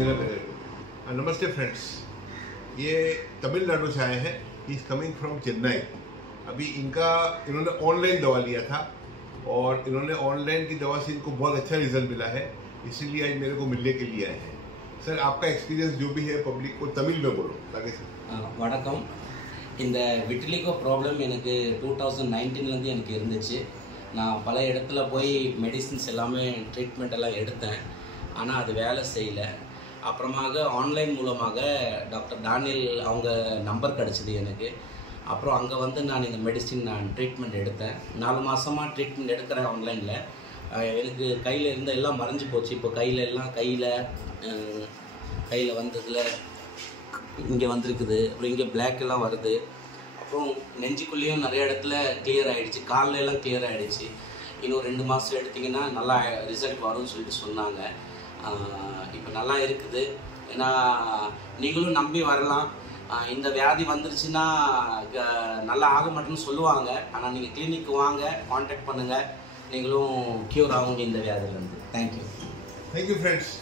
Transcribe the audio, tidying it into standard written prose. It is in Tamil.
नमस्ते फ्रेंड्स, ये तमिलनाडु से आए हैं। He is coming from Chennai. अभी इन्होंने ऑनलाइन दवा लिया था और इन्होंने ऑनलाइन की दवा से इनको बहुत अच्छा रिजल्ट मिला है, इसीलिए आज मेरे को मिलने के लिए आए हैं। सर, आपका एक्सपीरियंस जो भी है पब्लिक को तमिल में बोलो ताकि सर। வணக்கம். இந்த விட்டிலிகோ ப்ராப்ளம் எனக்கு 2019லேருந்து எனக்கு இருந்துச்சு. நான் பல இடத்துல போய் மெடிசின்ஸ் எல்லாமே ட்ரீட்மெண்ட் எல்லாம் எடுத்தேன், ஆனால் அது வேலை செய்யலை. அப்புறமாக ஆன்லைன் மூலமாக டாக்டர் டானியல் அவங்க நம்பர் கிடச்சிது எனக்கு. அப்புறம் அங்கே வந்து நான் இந்த மெடிசின் ட்ரீட்மெண்ட் எடுத்தேன். 4 மாதமாக ட்ரீட்மெண்ட் எடுக்கிறேன் ஆன்லைனில். எனக்கு கையில் இருந்த எல்லாம் மறைஞ்சு போச்சு. இப்போ கையில் வந்ததில் இங்கே வந்திருக்குது. அப்புறம் இங்கே பிளாக் எல்லாம் வருது. அப்புறம் நெஞ்சுக்குள்ளேயும் நிறைய இடத்துல கிளியர் ஆகிடுச்சு. காலில் எல்லாம் கிளியர் ஆகிடுச்சு. இன்னும் 2 மாதம் எடுத்திங்கன்னா நல்லா ரிசல்ட் வரும்னு சொல்லிட்டு சொன்னாங்க. இப்போ நல்லா இருக்குது. ஏன்னா நீங்களும் நம்பி வரலாம். இந்த வியாதி வந்துருச்சுன்னா நல்லா ஆக மாட்டேன்னு சொல்லுவாங்க. ஆனால் நீங்கள் கிளினிக்கு வாங்க, கான்டாக்ட் பண்ணுங்கள், நீங்களும் க்யூர் ஆகுங்க இந்த வியாதியிலேருந்து. Thank you friends.